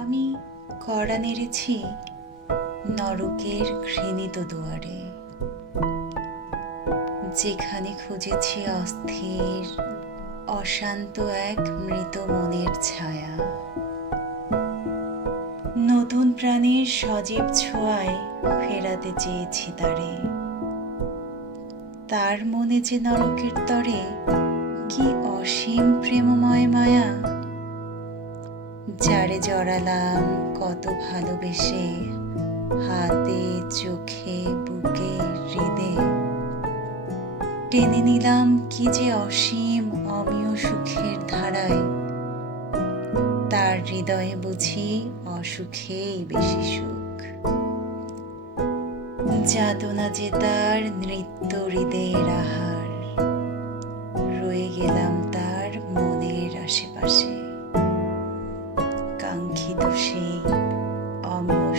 আমি কড়া নেড়েছি নরকের ঘৃণিত দুয়ারে, যেখানে খুঁজেছি অস্থির অশান্ত এক মৃত মনের ছায়া। নতুন প্রাণীর সজীব ছোঁয়ায় ফেরাতে চেয়েছি তারে, তার মনে যে নরকের তরে কি অসীম প্রেমময় মায়া। যারে জড়ালাম কত ভালোবেসে, হাতে চোখে বুকে হৃদে, টেনে নিলাম কি যে অসীম অমিয় সুখের ধারায়। তার হৃদয়ে বুঝি অসুখেই বেশি সুখ, যাতনা যে তার নৃত্য হৃদয়ের আহার। রয়ে গেলাম তার মনের আশেপাশে, কাঙ্ক্ষিত সেই অমিয়